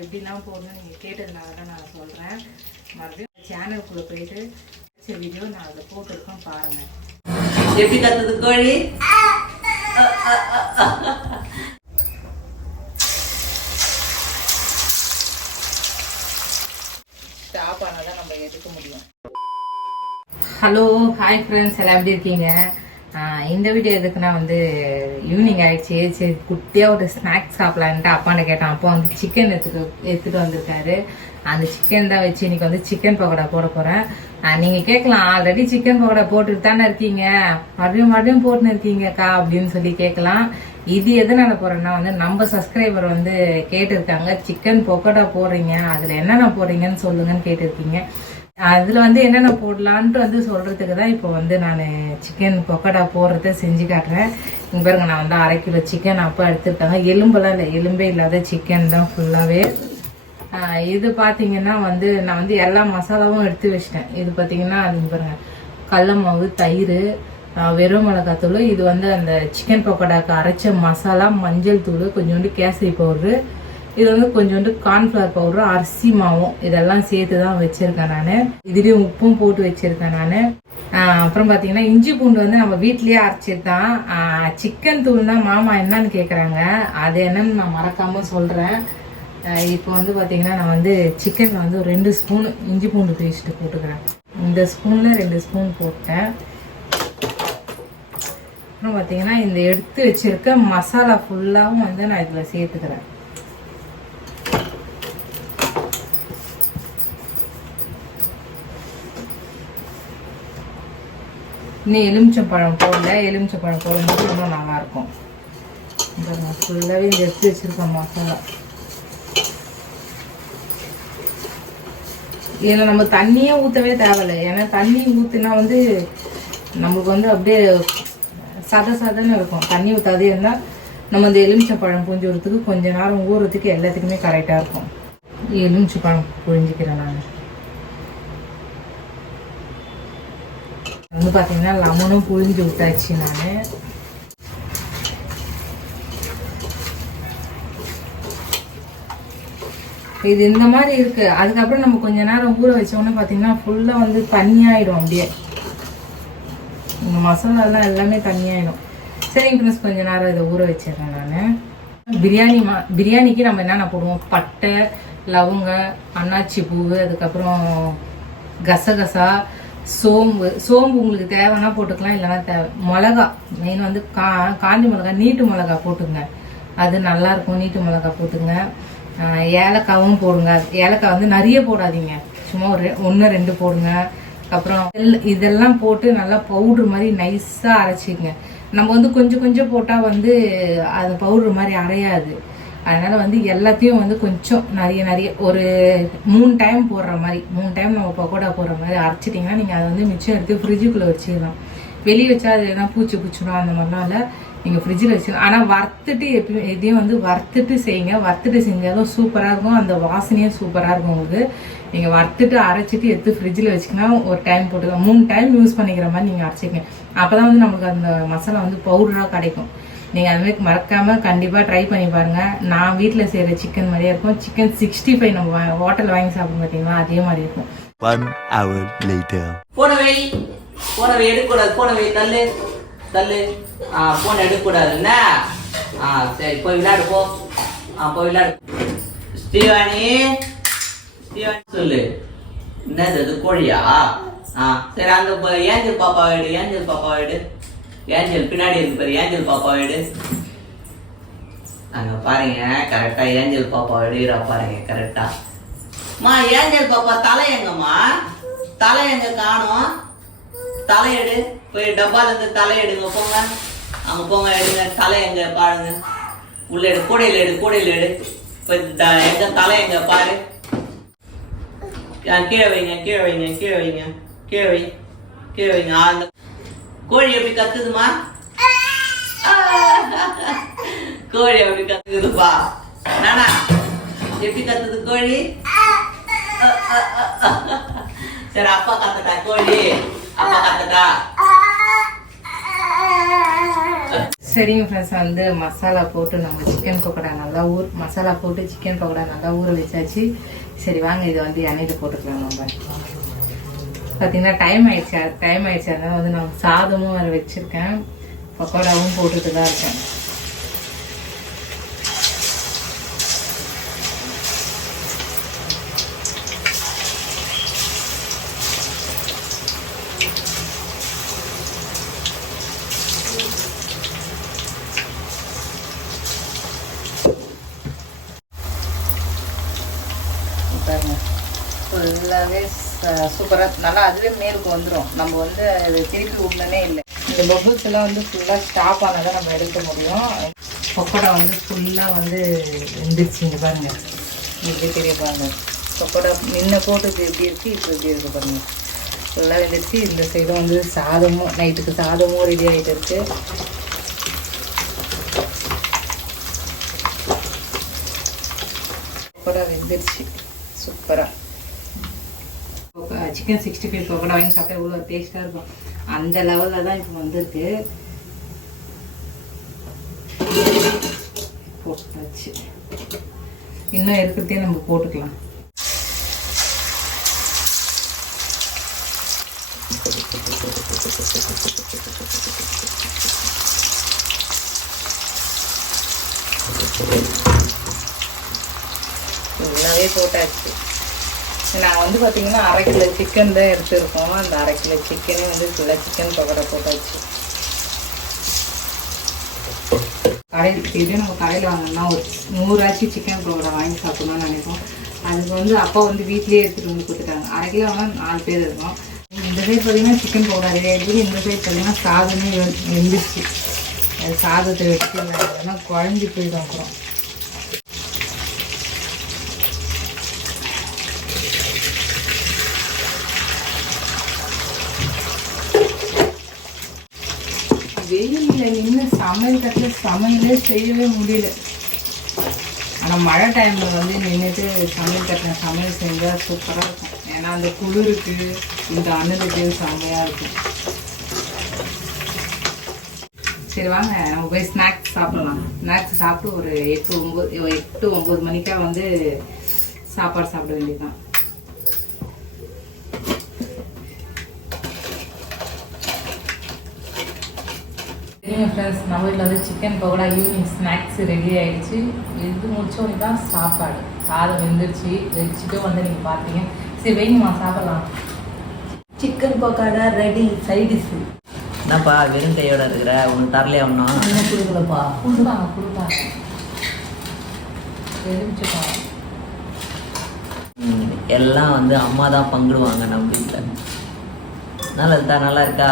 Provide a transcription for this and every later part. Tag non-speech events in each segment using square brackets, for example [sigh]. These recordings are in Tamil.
எப்படிலாம் போடணும் நீங்கள் கேட்டதுனால தான் நான் சொல்கிறேன் மறுபடியும் சேனலுக்குள்ளே போயிட்டு சரி வீடியோ நான் அதை போட்டிருக்கேன் பாருங்கள் எப்படி கத்துது கோழி? ஸ்டாப் ஆனால் தான் நம்ம எடுக்க முடியும். ஹலோ ஹாய் ஃப்ரெண்ட்ஸ் எல்லாம் எப்படி இருக்கீங்க? இந்த வீடியோ எதுக்குன்னா வந்து ஈவினிங் ஆயிடுச்சு சரி குட்டியாக ஒரு ஸ்நாக்ஸ் சாப்பிடலான்ட்டு அப்பான்னு கேட்டான். அப்பா வந்து சிக்கன் எடுத்துட்டு எடுத்துகிட்டு வந்திருக்காரு. அந்த சிக்கன் தான் வச்சு இன்னைக்கு வந்து சிக்கன் பக்கோடா போட போகிறேன் நீங்கள் கேட்கலாம். ஆல்ரெடி சிக்கன் பக்கோடா போட்டுட்டு தானே இருக்கீங்க. மறுபடியும் மறுபடியும் போட்டுன்னு இருக்கீங்கக்கா அப்படின்னு சொல்லி கேட்கலாம். இது எதனால போறேன்னா வந்து நம்ம சப்ஸ்கிரைபர் வந்து கேட்டிருக்காங்க சிக்கன் பக்கோடா போடுறீங்க. அதில் என்னென்ன போடுறீங்கன்னு சொல்லுங்கன்னு கேட்டிருக்கீங்க. அதில் வந்து என்னென்ன போடலான்ட்டு வந்து சொல்கிறதுக்கு தான் இப்போ வந்து நான் சிக்கன் பக்கோடா போடுறத செஞ்சு காட்டுறேன். இங்கே பாருங்க நான் வந்து அரை கிலோ சிக்கன் அப்போ எடுத்துருக்காங்க எலும்பெல்லாம் இல்லை எலும்பே இல்லாத சிக்கன் தான் ஃபுல்லாகவே இது பார்த்தீங்கன்னா வந்து நான் வந்து எல்லா மசாலாவும் எடுத்து வச்சிட்டேன். இது பார்த்தீங்கன்னா அது பாருங்க கடல மாவு தயிர் வெறும் மிளகாத்தூள். இது வந்து அந்த சிக்கன் பக்கோடாவுக்கு அரைச்ச மசாலா மஞ்சள் தூள் கொஞ்சோண்டு கேசரி பவுட்ரு இது வந்து கொஞ்சோண்டு கார்ன்ஃப்ளவர் பவுடரும் அரிசி மாவும் இதெல்லாம் சேர்த்து தான் வச்சிருக்கேன் நான். இதுலேயும் உப்பும் போட்டு வச்சிருக்கேன் நான். அப்புறம் பார்த்தீங்கன்னா இஞ்சி பூண்டு வந்து நம்ம வீட்லேயே அரைச்சிருந்தான் சிக்கன் தூள்னா மாமா என்னன்னு கேட்குறாங்க அது என்னன்னு நான் மறக்காமல் சொல்கிறேன் இப்போ வந்து பார்த்தீங்கன்னா நான் வந்து சிக்கனில் வந்து ஒரு ரெண்டு ஸ்பூன் இஞ்சி பூண்டு பேஸ்ட்டு போட்டுக்கிறேன். இந்த ஸ்பூனில் ரெண்டு ஸ்பூன் போட்டேன். அப்புறம் பார்த்தீங்கன்னா இந்த எடுத்து வச்சிருக்க மசாலா ஃபுல்லாகவும் வந்து நான் இதில் சேர்த்துக்கிறேன். இன்னும் எலுமிச்சம்பழம் போடல. எலுமிச்சம்பழம் போடும்போது ரொம்ப நல்லாயிருக்கும். ஃபுல்லாகவே இந்த எடுத்து வச்சுருக்கோம் மசாலா. இதில் நம்ம தண்ணியே ஊற்றவே தேவையில்லை. ஏன்னா தண்ணி ஊற்றினா வந்து நமக்கு வந்து அப்படியே சத சதன்னு இருக்கும். தண்ணி ஊற்றாதே இருந்தால் நம்ம இந்த எலுமிச்சம்பழம் புழிஞ்சுறதுக்கு கொஞ்ச நேரம் ஊறுறதுக்கு எல்லாத்துக்குமே கரெக்டாக இருக்கும். எலுமிச்சம்பழம் புழிஞ்சிக்கிறேன் நான். வந்து பார்த்தீங்கன்னா லெமனும் புழிஞ்சு விட்டாச்சு நான். இது இந்த மாதிரி இருக்குது அதுக்கப்புறம் நம்ம கொஞ்ச நேரம் ஊற வச்சோன்னே பார்த்தீங்கன்னா ஃபுல்லாக வந்து தண்ணியாயிடும் அப்படியே. இந்த மசாலாலாம் எல்லாமே தண்ணியாயிடும். சரிங்க ஃப்ரெண்ட்ஸ் கொஞ்ச நேரம் இதை ஊற வச்சிடுறேன் நான். பிரியாணி மா பிரியாணிக்கு நம்ம என்னென்ன போடுவோம்? பட்டை லவங்க அன்னாச்சி பூவு அதுக்கப்புறம் கசகசா சோம்பு சோம்பு உங்களுக்கு தேவைன்னா போட்டுக்கலாம் இல்லைன்னா தேவை. மிளகா மெயின் வந்து கா காஞ்சி மிளகா நீட்டு மிளகா போட்டுங்க. அது நல்லாயிருக்கும் நீட்டு மிளகா போட்டுங்க. ஏலக்காவும் போடுங்க. ஏலக்காய் வந்து நிறைய போடாதீங்க. சும்மா ஒரு ஒன்று ரெண்டு போடுங்க. அப்புறம் இதெல்லாம் போட்டு நல்லா பவுட்ரு மாதிரி நைஸாக அரைச்சிங்க நம்ம வந்து கொஞ்சம் கொஞ்சம் போட்டால் வந்து அது பவுட்ரு மாதிரி அரையாது. அதனால் வந்து எல்லாத்தையும் வந்து கொஞ்சம் நிறைய நிறைய ஒரு மூணு டைம் போடுற மாதிரி மூணு டைம் நம்ம பக்கோடா போடுற மாதிரி அரைச்சிட்டிங்கன்னா நீங்கள் அதை வந்து மிச்சம் எடுத்து ஃப்ரிட்ஜுக்குள்ளே வச்சிடலாம். வெளியே வச்சா அது எதனா பூச்சி பூச்சிடும் அந்த மாதிரிலாம் இல்லை. நீங்கள் ஃப்ரிட்ஜில் வச்சுக்கலாம் ஆனால் வறுத்துட்டு எப்பயும் எதையும் வந்து வறுத்துட்டு செய்யுங்க. வறுத்துட்டு செஞ்சாலும் சூப்பராக இருக்கும். அந்த வாசனையும் சூப்பராக இருக்கும் உங்களுக்கு. நீங்கள் வறுத்துட்டு அரைச்சிட்டு எடுத்து ஃப்ரிட்ஜில் வச்சுக்கினா ஒரு டைம் போட்டுக்கலாம் மூணு டைம் யூஸ் பண்ணிக்கிற மாதிரி நீங்கள் அரைச்சிக்கங்க. அப்போ தான் வந்து நமக்கு அந்த மசாலா வந்து பவுடராக கிடைக்கும். நீங்கள் அது மாதிரி மறக்காமல் கண்டிப்பாக ட்ரை பண்ணி பாருங்கள் நான் வீட்டில் செய்கிற சிக்கன் மாதிரியே இருக்கும். சிக்கன் சிக்ஸ்டி ஃபைவ் நம்ம ஹோட்டலில் வாங்கி சாப்பிடும் பார்த்தீங்களா அதே மாதிரி இருக்கும். One hour later. போன வை போன வை எடுக்கக்கூடாது. போன வை தள்ளு தள்ளு. ஆ போன் எடுக்கக்கூடாது. என்ன? ஆ சரி போய் விளையாடு போ. ஆ போய் விளையாடு. ஸ்ரீவாணி ஸ்ரீவாணி சொல்லு. என்னது அது கோழியா? ஆ சரி அந்த ப- ஏஞ்சல் பாப்பா எடு ஏஞ்சல் பாப்பா எடு ஏஞ்சல் பின்னாடி இருக்கு பாரு ஏஞ்சல் பாப்பா வீடு. அங்க பாருங்க கரெக்டா ஏஞ்சல் பாப்பா எடுக்கிறா பாருங்க கரெக்டா மா ஏஞ்சல் பாப்பா தலை எங்கம்மா? தலை எங்க காணும்? தலையெடு போய் டப்பால இருந்து தலை எடுங்க போங்க. அங்க போங்க எடுங்க தலை எங்க பாருங்க. உள்ள எடு கூடையில எடு கூடையில எடு. போய் த- எங்க தலை எங்க பாரு. கீழே வைங்க கீழே வைங்க கீழே வைங்க கீழே வை கீழே வைங்க. ஆ, அந்த கோழி எப்படி கத்துதுமா? கோழி எப்படி கத்துக்குதுப்பா நானா? எப்படி கத்துது கோழி? சரி அப்பா கத்துட்டா கோழி? அப்பா கத்துட்டா? சரிங்க ஃப்ரெண்ட்ஸ் வந்து மசாலா போட்டு நம்ம சிக்கன் பக்கோடா நல்லா ஊர் மசாலா போட்டு சிக்கன் பக்கோடா நல்லா ஊற வச்சாச்சு சரி வாங்க இதை வந்து எண்ணெயில் போட்டுக்கலாம் நம்ம. பார்த்தீங்கன்னா டைம் ஆயிடுச்சு. டைம் ஆயிடுச்சு. அதனால வந்து நான் சாதமும் வேறு வச்சுருக்கேன். பக்கோடாவும் போட்டுட்டு தான் இருக்கேன் பாருங்க ஃபுல்லாகவே சூப்பராக நல்லா அதுவே மேலுக்கு வந்துடும் நம்ம வந்து அது திருப்பி விடனே இல்லை. இந்த பபுள்ஸ் எல்லாம் வந்து ஃபுல்லாக ஸ்டாப் ஆனதை நம்ம எடுக்க முடியும். பக்கோடா வந்து ஃபுல்லாக வந்து வெந்துருச்சு இங்கே பாருங்க. இப்படி தெரிய பாருங்க. பக்கோடா முன்ன போட்டது எப்படி இருக்குது இப்போ எப்படி இருக்கு பாருங்க. ஃபுல்லாக வெந்துருச்சு. இந்த சைடும் வந்து சாதமும் நைட்டுக்கு சாதமும் ரெடி ஆகிட்டு இருக்கு. பக்கோடா வெந்துருச்சு. சூப்பராக சிக்கன் சிக்ஸ்டி ஃபைவ் பக்கோடா வாங்கி சாப்பிட்டா எவ்வளோ டேஸ்ட்டாக இருக்கும். அந்த லெவலில் தான் இப்போ வந்திருக்கு. போட்டாச்சு. இன்னும் இருக்கிறதே நம்ம போட்டுக்கலாம். ஃபுல்லாகவே போட்டாச்சு. நான் வந்து பார்த்தீங்கன்னா அரை கிலோ சிக்கன் தான் எடுத்துருக்கோம். அந்த அரை கிலோ சிக்கனே வந்து ஃபுல்லாக சிக்கன் பக்கோடா போட்டாச்சு. கடையில் இதே நம்ம கடையில் வாங்கினோம்னா ஒரு நூறாச்சு சிக்கன் பக்கோடா வாங்கி சாப்பிடணும்னு நினைப்போம். அதுக்கு வந்து அப்பா வந்து வீட்லேயே எடுத்துகிட்டு வந்து கொடுத்துட்டாங்க. அரை கிலோ வாங்க நாலு பேர் இருக்கோம். இந்த சைடு பார்த்தீங்கன்னா சிக்கன் பக்கோடா ரெடி ஆகிடுது இந்த சைடு பார்த்தீங்கன்னா சாதமே வெ- அது சாதத்தை வச்சு அதெல்லாம் குழஞ்சி போயிடும் அப்புறம். வெயிலில் நின்று சமையல் கட்டில் சமையலே செய்யவே முடியல. ஆனால் மழை டைமில் வந்து நின்றுட்டு சமையல் கட்டில் சமையல் செஞ்சால் சூப்பராக இருக்கும். ஏன்னா அந்த குளிருக்கு இந்த அணுகுக்கு செம்மையாக இருக்கும். சரி வாங்க நம்ம போய் ஸ்நாக்ஸ் சாப்பிடலாம். ஸ்நாக்ஸ் சாப்பிட்டு ஒரு எட்டு ஒம்பது எட்டு ஒம்பது மணிக்காக வந்து சாப்பாடு சாப்பிட வேண்டியதுதான். சரிங்க ஃப்ரெண்ட்ஸ் நம்ம வீட்டில் வந்து chicken pakoda evening snacks ready ஆயிடுச்சு. இது முடிச்சோடனே தான் சாப்பாடு. சாதம் வெந்துருச்சு. வச்சுட்டு வந்து நீங்கள் பார்த்தீங்க சரி வைங்கம்மா சாப்பிடலாம். சிக்கன் பக்கோடா ரெடி சைடிஷ் என்னப்பா வெறும் கையோட இருக்கிற? உனக்கு தரலையா ஒன்றும் என்ன கொடுக்கலப்பா. கொடுப்பாங்க கொடுப்பாங்க. ம், எல்லாம் வந்து அம்மா தான் பங்கிடுவாங்க நம்ம வீட்டில் நல்லா இருக்கா நல்லா இருக்கா?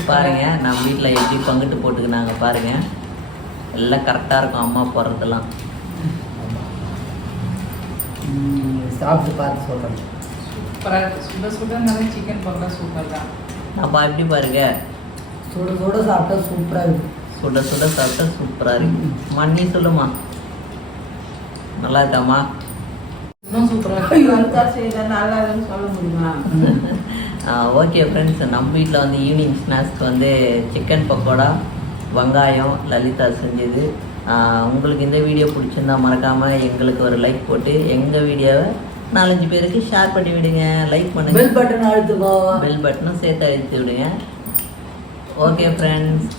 பாருங்க நம்ம வீட்டில் எப்படி பங்கிட்டு போட்டுக்கினாங்க பாருங்க. எல்லாம் கரெக்டாக இருக்கும் அம்மா போடுறதெல்லாம். சாப்பிட்டு பார்த்து சொல்கிறேன் சுட சுடனாலே சிக்கன் பக்கோடா சூப்பர் தான். அப்பா எப்படி பாருங்க? சுட சுட சாப்பிட்டா சூப்பராக இருக்கு. சுட சுட சாப்பிட்டா சூப்பராக இருக்கு. மண்ணி சொல்லுமா நல்லா இருக்காம்மா? இன்னும் சூப்பராக இருக்கு. நல்லா இருக்குன்னு சொல்ல முடியுமா? [laughs] ஓகே ஃப்ரெண்ட்ஸ் நம்ம வீட்டில் வந்து ஈவினிங் ஸ்நாக்ஸ்க்கு வந்து சிக்கன் பக்கோடா வெங்காயம் லலிதா செஞ்சது. உங்களுக்கு இந்த வீடியோ பிடிச்சிருந்தா மறக்காமல் எங்களுக்கு ஒரு லைக் போட்டு எங்கள் வீடியோவை நாலஞ்சு பேருக்கு ஷேர் பண்ணி விடுங்க. லைக் பண்ணுங்க. பெல் பட்டன் அழுத்துக்கோ பெல் பட்டனும் சேர்த்து அழுத்தி விடுங்க. Okay friends